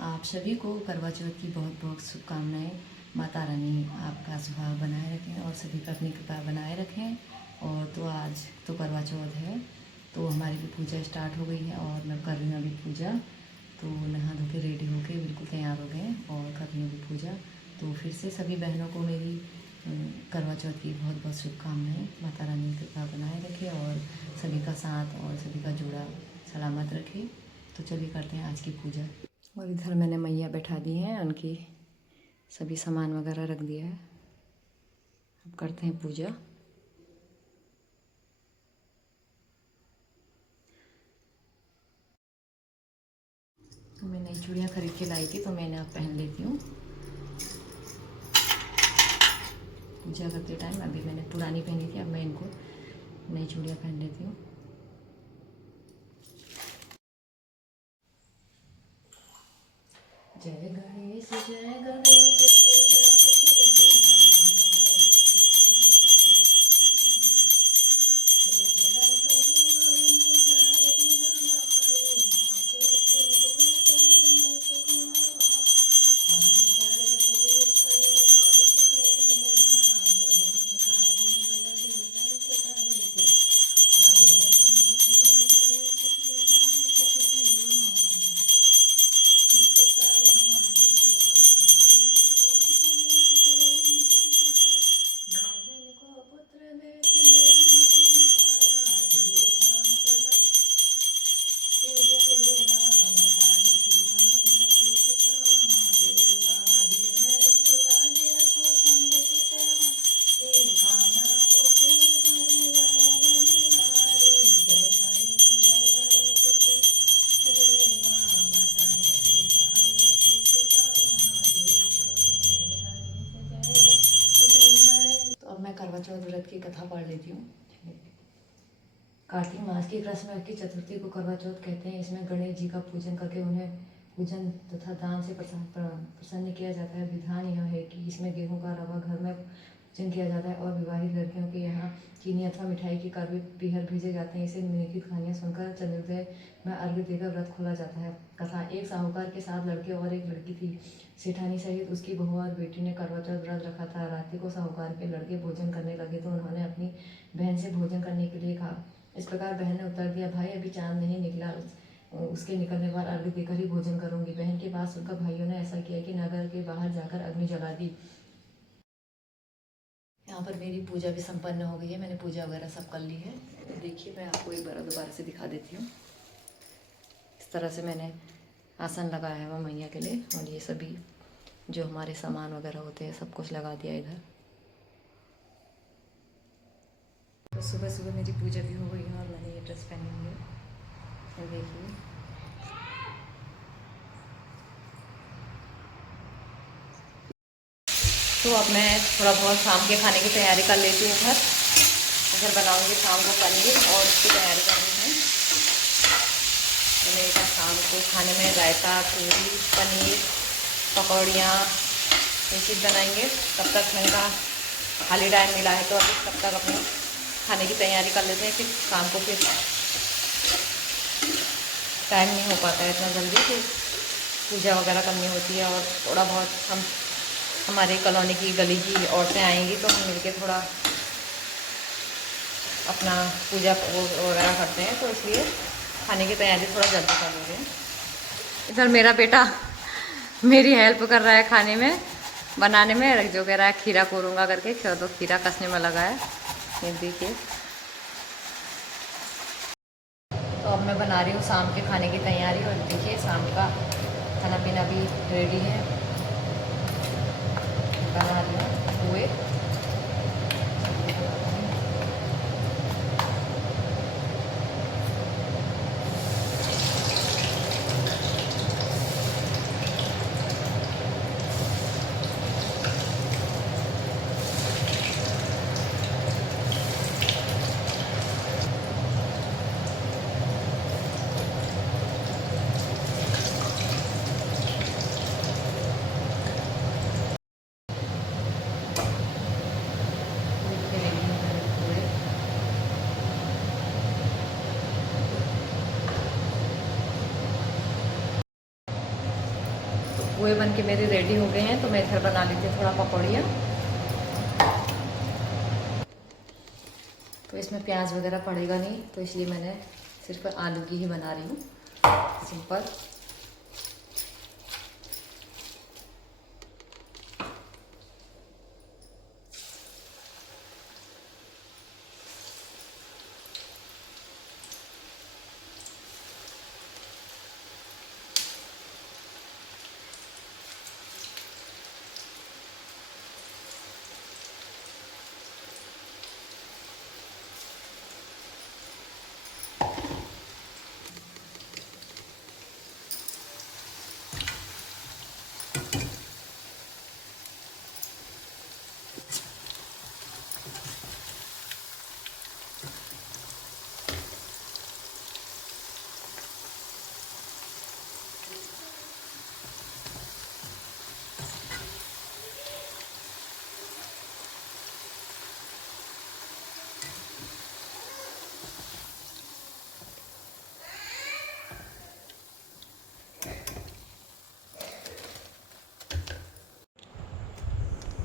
आप सभी को करवा चौथ की बहुत बहुत शुभकामनाएं। माता रानी आपका सुहाग बनाए रखें और सभी पर अपनी कृपा बनाए रखें। और तो आज तो करवा चौथ है, तो हमारी भी पूजा स्टार्ट हो गई है और मैं कर रही हूँ अभी पूजा। तो नहा धो के रेडी होके बिल्कुल तैयार हो गए और कर रही हूँ अभी पूजा। तो फिर से सभी बहनों को मेरी करवा चौथ की बहुत बहुत शुभकामनाएं। माता रानी कृपा बनाए रखे और सभी का साथ और सभी का जोड़ा सलामत रखे। तो चलिए करते हैं आज की पूजा। और इधर मैंने मैया बैठा दी हैं, उनकी सभी सामान वगैरह रख दिया है। अब करते हैं पूजा। तो मैं नई चूड़ियाँ खरीद के लाई थी, तो मैंने अब पहन लेती हूँ पूजा करते टाइम। अभी मैंने पुरानी पहनी थी, अब मैं इनको नई चूड़ियाँ पहन लेती हूँ। जय गणेश जय गणेश करवा चौथ व्रत की कथा पढ़ लेती हूँ। कार्तिक मास की कृष्ण की चतुर्थी को करवा चौथ कहते हैं। इसमें गणेश जी का पूजन करके उन्हें पूजन तथा दान से प्रसन्न किया जाता है। विधान यह है कि इसमें गेहूं का रवा घर में पूजन किया जाता है और विवाहित लड़कियों के यहाँ चीनी अथवा मिठाई के कार्य पीहर भेजे जाते हैं। इसे निम्नलिखित कहानियाँ सुनकर चंद्रोदय में अर्घ्य देकर व्रत खोला जाता है। कथा। एक साहूकार के 7 लड़के और एक लड़की थी। सेठानी सहित उसकी बहू और बेटी ने करवा चौथ व्रत रखा था। रात्रि को साहूकार के लड़के भोजन करने लगे तो उन्होंने अपनी बहन से भोजन करने के लिए कहा। इस प्रकार बहन ने उत्तर दिया, भाई अभी चांद नहीं निकला, उसके निकलने के बाद अर्घ्य देकर ही भोजन करूंगी। बहन की बात सुनकर भाइयों ने ऐसा किया कि नगर के बाहर जाकर अग्नि जला दी। यहाँ पर मेरी पूजा भी संपन्न हो गई है। मैंने पूजा वगैरह सब कर ली है। तो देखिए मैं आपको एक बार दोबारा से दिखा देती हूँ। इस तरह से मैंने आसन लगाया है वो मैया के लिए, और ये सभी जो हमारे सामान वगैरह होते हैं सब कुछ लगा दिया इधर। तो सुबह सुबह मेरी पूजा भी हो गई है और मैंने ये ड्रेस पहनी हुई है। और देखिए तो अब मैं थोड़ा बहुत शाम के खाने की तैयारी कर लेती हूँ। इधर बनाऊंगी शाम को पनीर और उसकी तैयारी करनी है। मैंने इधर शाम को खाने में रायता, पूरी, पनीर, पकौड़ियाँ ये चीज़ बनाएंगे। तब तक मैंने कहा खाली टाइम मिला है तो अभी तब तक अपने खाने की तैयारी कर लेते हैं, फिर शाम को फिर टाइम नहीं हो पाता है इतना जल्दी, फिर पूजा वगैरह करनी होती है। और थोड़ा बहुत हमारे कॉलोनी की गली की औरतें आएंगी तो हम मिलके थोड़ा अपना पूजा वगैरह करते हैं, तो इसलिए खाने की तैयारी थोड़ा जल्दी कर लेते हैं। इधर मेरा बेटा मेरी हेल्प कर रहा है खाने में बनाने में, जो कह रहा है खीरा कोरूंगा करके, तो खीरा कसने में लगा है। ये देखिए। तो अब मैं बना रही हूँ शाम के खाने की तैयारी। और देखिए शाम का खाना पीना भी रेडी है। बना रही हूँ पोहे। पोहे बन के मेरे रेडी हो गए हैं, तो मैं इधर बना लेती हूँ थोड़ा पकौड़ियाँ। तो इसमें प्याज वगैरह पड़ेगा नहीं, तो इसलिए मैंने सिर्फ आलू की ही बना रही हूँ, सिंपल।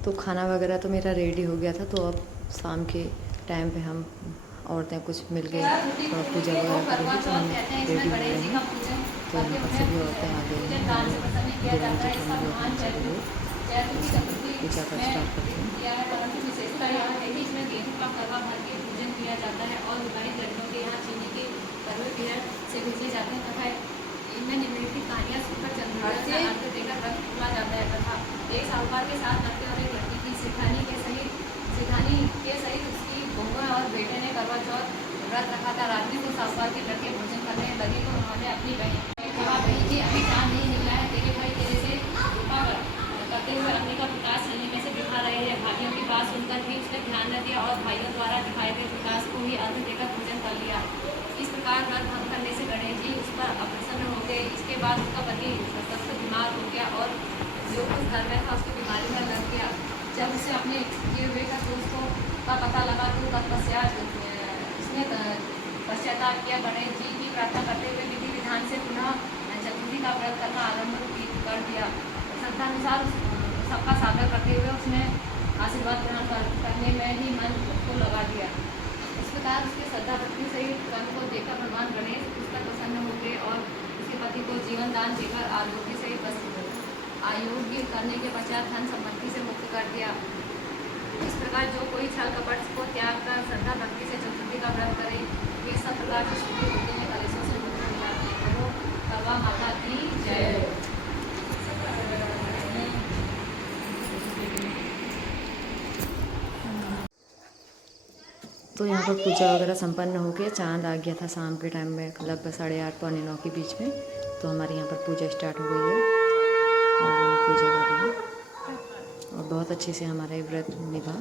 तो खाना वगैरह तो मेरा रेडी हो गया था। तो अब शाम के टाइम पे हम औरतें कुछ मिल के थोड़ा पूजा वगैरह करेंगे, तो हम रेडी हो गए हैं। तो यहाँ पर सभी औरतें आ गई हैं, हमारे देवर जी को हम लोग सभी लोग पूजा का स्टार्ट करते हैं। इनमें निम्नलिखित कहानियाँ सुनकर चंद्रमा का अर्थ देकर रंग खुला जाता है तथा एक साहूकार के साथ लगते और एक लड़की की सिखानी के सहित उसकी बहू और बेटे ने करवा चौथ व्रत रखा था। रात्रि को साहूकार के लड़के भोजन करने लगे तो उन्होंने अपनी बहन कि अभी चांद नहीं निकला है, तेरे भाई तेरे से रूपा करते हुए अग्नि का प्रकाश चलने में से दिखा रहे हैं। भाइयों की बात सुनकर भी उसने ध्यान न दिया और भाइयों द्वारा दिखाए गए प्रकाश को ही अर्थ देकर भोजन कर लिया। इस प्रकार व्रत भंग करने से गणेश जी उस पर अप्रसन्न हो गए। इसके बाद उसका पति सख्त बीमार हो गया और जो कुछ घर में था उसकी बीमारी में लग गया। जब उसे अपने किए हुए का दोस्त का पता लगा तो तत्पश्चात उसने पश्चाताप किया। गणेश जी की प्रार्थना करते हुए विधि विधान से पुनः चतुर्थी का व्रत करना आरंभ कर दिया। श्रद्धानुसार सबका सादर करते हुए उसने आशीर्वाद ग्रहण करने में ही मन को लगा दिया। इस प्रकार उसके श्रद्धा भक्ति सहित कर्म को देखकर भगवान गणेश उस पर प्रसन्न हो गए और उसके पति को जीवन दान देकर आरोग्य से अयोग्य करने के पश्चात धन संपत्ति से मुक्त कर दिया। इस प्रकार जो कोई छल कपट को त्याग कर श्रद्धा भक्ति से चतुर्थी का व्रत करे, ये सब प्रकार की शुद्धि होते हैं, कलेशों से मुक्त हो जाते हैं। बोलो करवा माता की जय। तो यहाँ पर पूजा वगैरह संपन्न हो गया। चांद आ गया था शाम के टाइम में, लगभग 8:30 पौने 9 के बीच में। तो हमारे यहाँ पर पूजा स्टार्ट हो गई है और मैंने पूजा कर ली और बहुत अच्छे से हमारा ये व्रत निभा।